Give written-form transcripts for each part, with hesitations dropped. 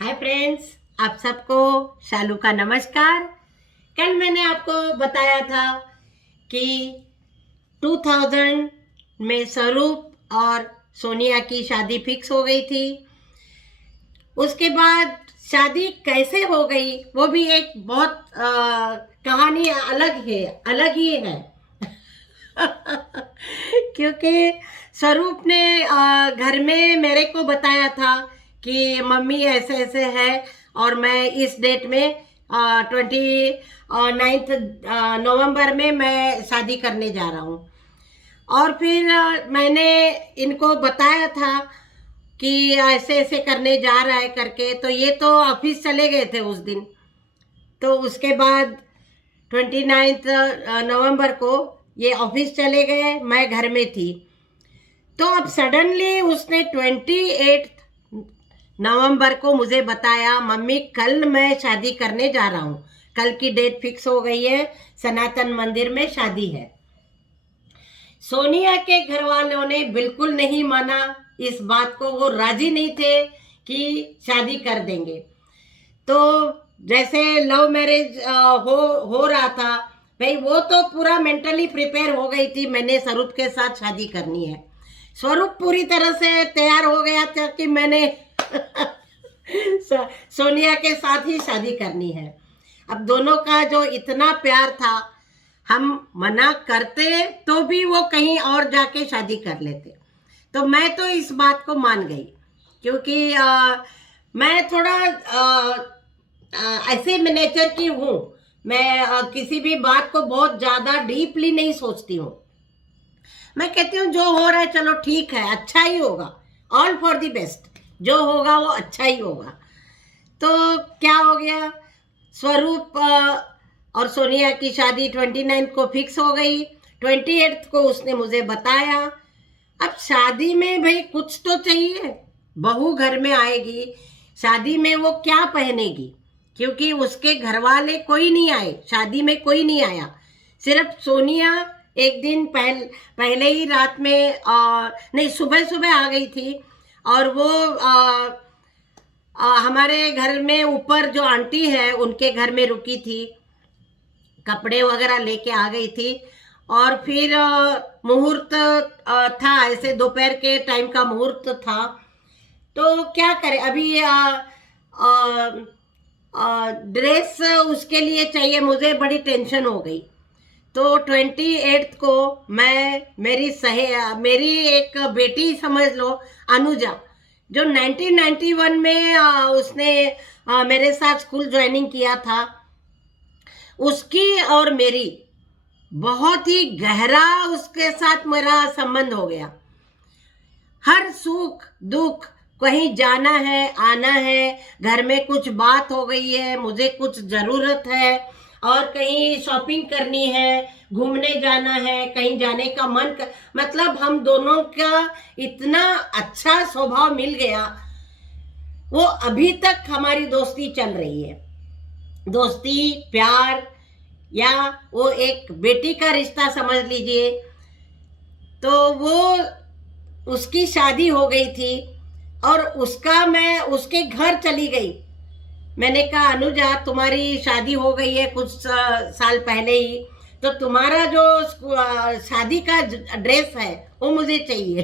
Hi friends, आप सबको शालू का नमस्कार। कल मैंने आपको बताया था कि 2000 में स्वरूप और सोनिया की शादी फिक्स हो गई थी। उसके बाद शादी कैसे हो गई वो भी एक बहुत कहानी अलग ही है। क्योंकि स्वरूप ने घर में मेरे को बताया था कि मम्मी ऐसे ऐसे है और मैं इस डेट में 29 नवंबर में मैं शादी करने जा रहा हूँ। और फिर मैंने इनको बताया था कि ऐसे ऐसे करने जा रहा है करके, तो ये तो ऑफिस चले गए थे उस दिन। तो उसके बाद 29 नवंबर को ये ऑफिस चले गए, मैं घर में थी। तो अब सडनली उसने 28 नवंबर को मुझे बताया, मम्मी कल मैं शादी करने जा रहा हूँ, कल की डेट फिक्स हो गई है, सनातन मंदिर में शादी है। सोनिया के घर वालों ने बिल्कुल नहीं माना इस बात को, वो राजी नहीं थे कि शादी कर देंगे। तो जैसे लव मैरिज हो रहा था भाई, वो तो पूरा मेंटली प्रिपेयर हो गई थी, मैंने स्वरूप के साथ शादी करनी है। स्वरूप पूरी तरह से तैयार हो गया था कि मैंने सोनिया के साथ ही शादी करनी है। अब दोनों का जो इतना प्यार था, हम मना करते तो भी वो कहीं और जाके शादी कर लेते। तो मैं तो इस बात को मान गई, क्योंकि मैं थोड़ा ऐसे नेचर की हूँ। मैं किसी भी बात को बहुत ज़्यादा डीपली नहीं सोचती हूँ। मैं कहती हूँ जो हो रहा है चलो ठीक है, अच्छा ही होगा, ऑल फॉर द बेस्ट, जो होगा वो अच्छा ही होगा। तो क्या हो गया, स्वरूप और सोनिया की शादी 29 को फिक्स हो गई। 28 को उसने मुझे बताया। अब शादी में भाई कुछ तो चाहिए, बहू घर में आएगी, शादी में वो क्या पहनेगी, क्योंकि उसके घर वाले कोई नहीं आए, शादी में कोई नहीं आया, सिर्फ सोनिया एक दिन पहले ही रात में नहीं, सुबह सुबह आ गई थी। और वो हमारे घर में ऊपर जो आंटी है उनके घर में रुकी थी, कपड़े वगैरह लेके आ गई थी। और फिर मुहूर्त था, ऐसे दोपहर के टाइम का मुहूर्त था। तो क्या करें अभी, ड्रेस उसके लिए चाहिए, मुझे बड़ी टेंशन हो गई। तो 28 को मैं मेरी एक बेटी समझ लो, अनुजा, जो 1991 में उसने मेरे साथ स्कूल ज्वाइनिंग किया था, उसकी और मेरी बहुत ही गहरा उसके साथ मेरा संबंध हो गया। हर सुख दुख, कहीं जाना है आना है, घर में कुछ बात हो गई है, मुझे कुछ जरूरत है और कहीं शॉपिंग करनी है, घूमने जाना है, कहीं जाने का मतलब हम दोनों का इतना अच्छा स्वभाव मिल गया। वो अभी तक हमारी दोस्ती चल रही है, दोस्ती प्यार, या वो एक बेटी का रिश्ता समझ लीजिए। तो वो उसकी शादी हो गई थी और मैं उसके घर चली गई। मैंने कहा अनुजा, तुम्हारी शादी हो गई है कुछ साल पहले ही, तो तुम्हारा जो शादी का ड्रेस है वो मुझे चाहिए।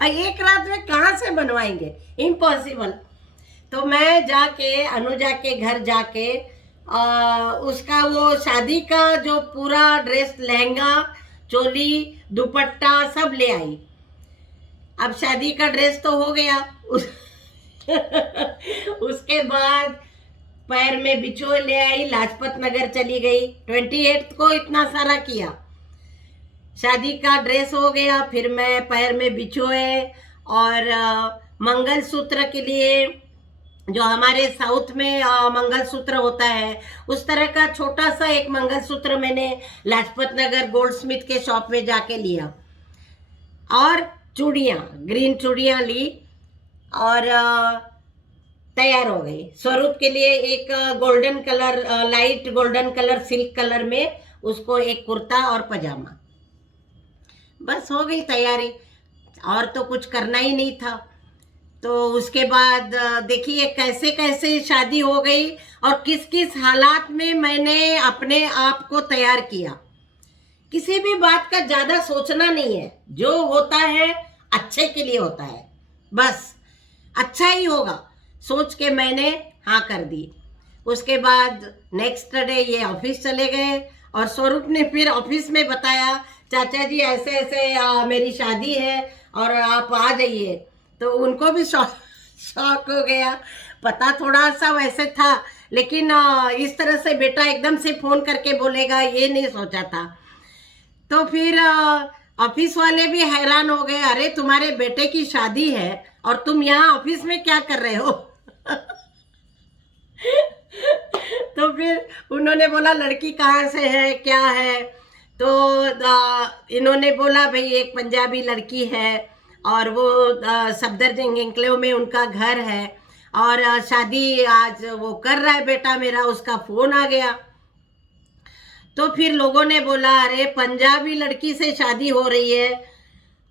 एक रात में कहाँ से बनवाएंगे, इम्पॉसिबल। तो मैं जाके अनुजा के घर जाके उसका वो शादी का जो पूरा ड्रेस, लहंगा, चोली, दुपट्टा सब ले आई। अब शादी का ड्रेस तो हो गया। उसके बाद पैर में बिछुए ले आई, लाजपत नगर चली गई। 28 को इतना सारा किया, शादी का ड्रेस हो गया, फिर मैं पैर में बिछुए और मंगलसूत्र के लिए, जो हमारे साउथ में मंगलसूत्र होता है, उस तरह का छोटा सा एक मंगलसूत्र मैंने लाजपत नगर गोल्ड स्मिथ के शॉप में जाके लिया। और चूड़ियाँ, ग्रीन चूड़ियाँ ली और तैयार हो गई। स्वरूप के लिए एक golden colour, light golden colour silk colour में उसको एक कुर्ता और पजामा, बस हो गई तैयारी, और तो कुछ करना ही नहीं था। तो उसके बाद देखिए कैसे कैसे शादी हो गई और किस किस हालात में मैंने अपने आप को तैयार किया। किसी भी बात का ज़्यादा सोचना नहीं है, जो होता है अच्छे के लिए होता है, बस अच्छा ही होगा सोच के मैंने हाँ कर दी। उसके बाद नेक्स्ट डे ये ऑफिस चले गए और स्वरूप ने फिर ऑफिस में बताया, चाचा जी ऐसे ऐसे मेरी शादी है और आप आ जाइए। तो उनको भी शौक हो गया। पता थोड़ा सा वैसे था, लेकिन इस तरह से बेटा एकदम से फ़ोन करके बोलेगा ये नहीं सोचा था। तो फिर ऑफिस वाले भी हैरान हो गए, अरे तुम्हारे बेटे की शादी है और तुम यहाँ ऑफिस में क्या कर रहे हो? तो फिर उन्होंने बोला लड़की कहाँ से है, क्या है? तो इन्होंने बोला भाई एक पंजाबी लड़की है और वो सफदरजंग एंक्लेव में उनका घर है और शादी आज वो कर रहा है बेटा मेरा, उसका फ़ोन आ गया। तो फिर लोगों ने बोला अरे पंजाबी लड़की से शादी हो रही है,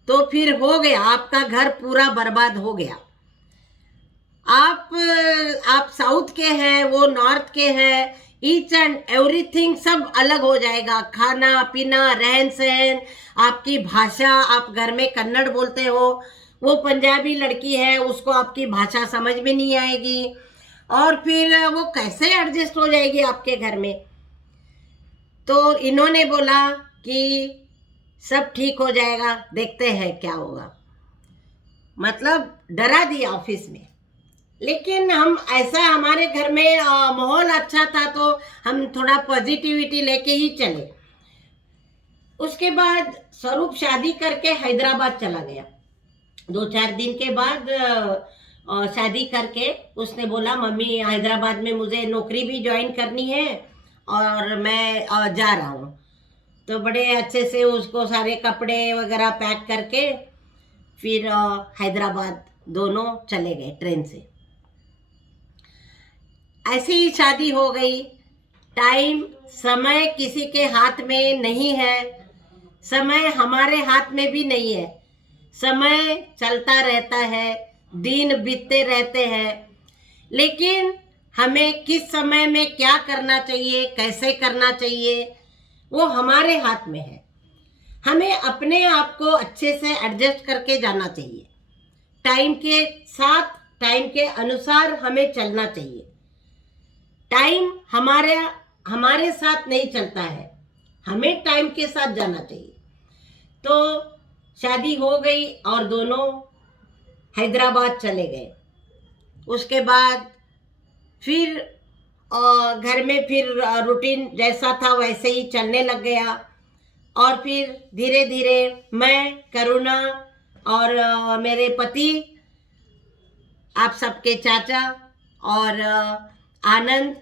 तो फिर हो गया, आपका घर पूरा बर्बाद हो गया। आप साउथ के हैं, वो नॉर्थ के हैं, ईच एंड एवरीथिंग सब अलग हो जाएगा, खाना पीना रहन सहन, आपकी भाषा, आप घर में कन्नड़ बोलते हो, वो पंजाबी लड़की है उसको आपकी भाषा समझ में नहीं आएगी और फिर वो कैसे एडजस्ट हो जाएगी आपके घर में। तो इन्होंने बोला कि सब ठीक हो जाएगा, देखते हैं क्या होगा, मतलब डरा दिया ऑफिस में। लेकिन हम ऐसा, हमारे घर में माहौल अच्छा था तो हम थोड़ा पॉजिटिविटी लेके ही चले। उसके बाद स्वरूप शादी करके हैदराबाद चला गया। 2-4 दिन के बाद शादी करके उसने बोला मम्मी हैदराबाद में मुझे नौकरी भी ज्वाइन करनी है और मैं जा रहा हूँ। तो बड़े अच्छे से उसको सारे कपड़े वगैरह पैक करके फिर हैदराबाद दोनों चले गए ट्रेन से। ऐसी ही शादी हो गई। टाइम, समय किसी के हाथ में नहीं है, समय हमारे हाथ में भी नहीं है। समय चलता रहता है, दिन बीतते रहते हैं, लेकिन हमें किस समय में क्या करना चाहिए, कैसे करना चाहिए, वो हमारे हाथ में है। हमें अपने आप को अच्छे से एडजस्ट करके जाना चाहिए। टाइम के साथ, टाइम के अनुसार हमें चलना चाहिए। टाइम हमारे साथ नहीं चलता है, हमें टाइम के साथ जाना चाहिए। तो शादी हो गई और दोनों हैदराबाद चले गए। उसके बाद फिर घर में फिर रूटीन जैसा था वैसे ही चलने लग गया और फिर धीरे धीरे मैं, करुणा और मेरे पति, आप सबके चाचा और आनंद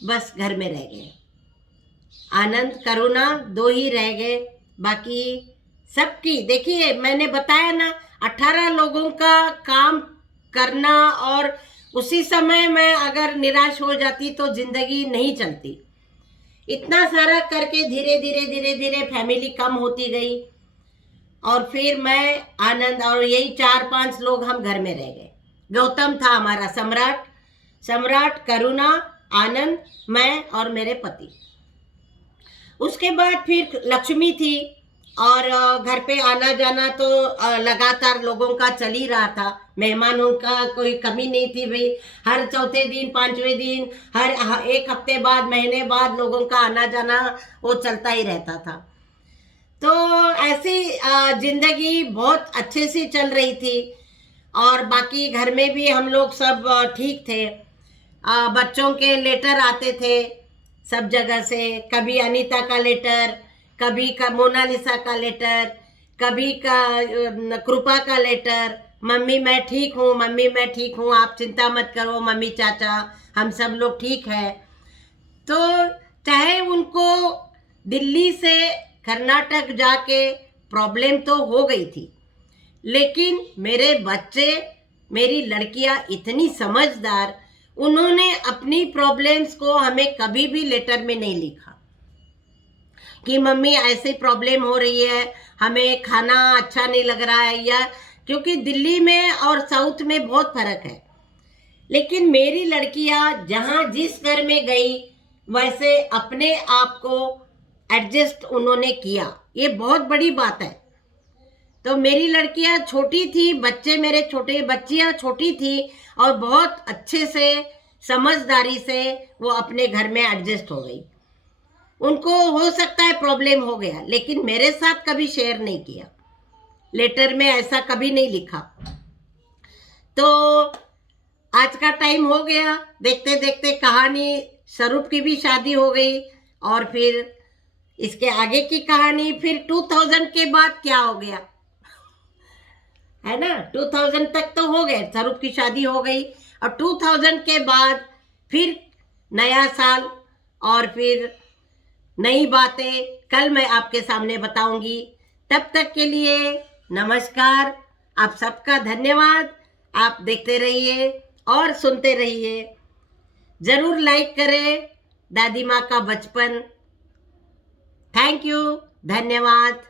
बस घर में रह गए। आनंद, करुणा 2 ही रह गए, बाकी सबकी, देखिए मैंने बताया ना 18 लोगों का काम करना, और उसी समय मैं अगर निराश हो जाती तो जिंदगी नहीं चलती। इतना सारा करके धीरे धीरे धीरे धीरे फैमिली कम होती गई और फिर मैं, आनंद और यही 4-5 लोग हम घर में रह गए। गौतम था हमारा सम्राट, करुणा, आनंद, मैं और मेरे पति। उसके बाद फिर लक्ष्मी थी और घर पे आना जाना तो लगातार लोगों का चल ही रहा था। मेहमानों का कोई कमी नहीं थी भाई। हर चौथे दिन, 5वें दिन, हर 1 हफ्ते बाद, महीने बाद लोगों का आना जाना वो चलता ही रहता था। तो ऐसी जिंदगी बहुत अच्छे से चल रही थी और बाकी घर में भी हम लोग सब ठीक थे। बच्चों के लेटर आते थे सब जगह से, कभी अनीता का लेटर, कभी का मोनालिसा का लेटर, कभी का कृपा का लेटर, मम्मी मैं ठीक हूँ, मम्मी मैं ठीक हूँ, आप चिंता मत करो मम्मी, चाचा हम सब लोग ठीक है। तो चाहे उनको दिल्ली से कर्नाटक जाके प्रॉब्लम तो हो गई थी, लेकिन मेरे बच्चे, मेरी लड़कियां इतनी समझदार, उन्होंने अपनी प्रॉब्लम्स को हमें कभी भी लेटर में नहीं लिखा कि मम्मी ऐसी प्रॉब्लम हो रही है, हमें खाना अच्छा नहीं लग रहा है, या क्योंकि दिल्ली में और साउथ में बहुत फर्क है। लेकिन मेरी लड़कियां जहां जिस घर में गई वैसे अपने आप को एडजस्ट उन्होंने किया, ये बहुत बड़ी बात है। तो मेरी लड़कियां छोटी थी, बच्चे मेरे छोटे, बच्चियां छोटी थी और बहुत अच्छे से समझदारी से वो अपने घर में एडजस्ट हो गई। उनको हो सकता है प्रॉब्लम हो गया, लेकिन मेरे साथ कभी शेयर नहीं किया, लेटर में ऐसा कभी नहीं लिखा। तो आज का टाइम हो गया, देखते देखते कहानी, स्वरूप की भी शादी हो गई और फिर इसके आगे की कहानी, फिर 2000 के बाद क्या हो गया है ना। 2000 तक तो हो गए, स्वरूप की शादी हो गई और 2000 के बाद फिर नया साल और फिर नई बातें कल मैं आपके सामने बताऊंगी। तब तक के लिए नमस्कार, आप सबका धन्यवाद। आप देखते रहिए और सुनते रहिए। जरूर लाइक करें दादी माँ का बचपन। थैंक यू, धन्यवाद।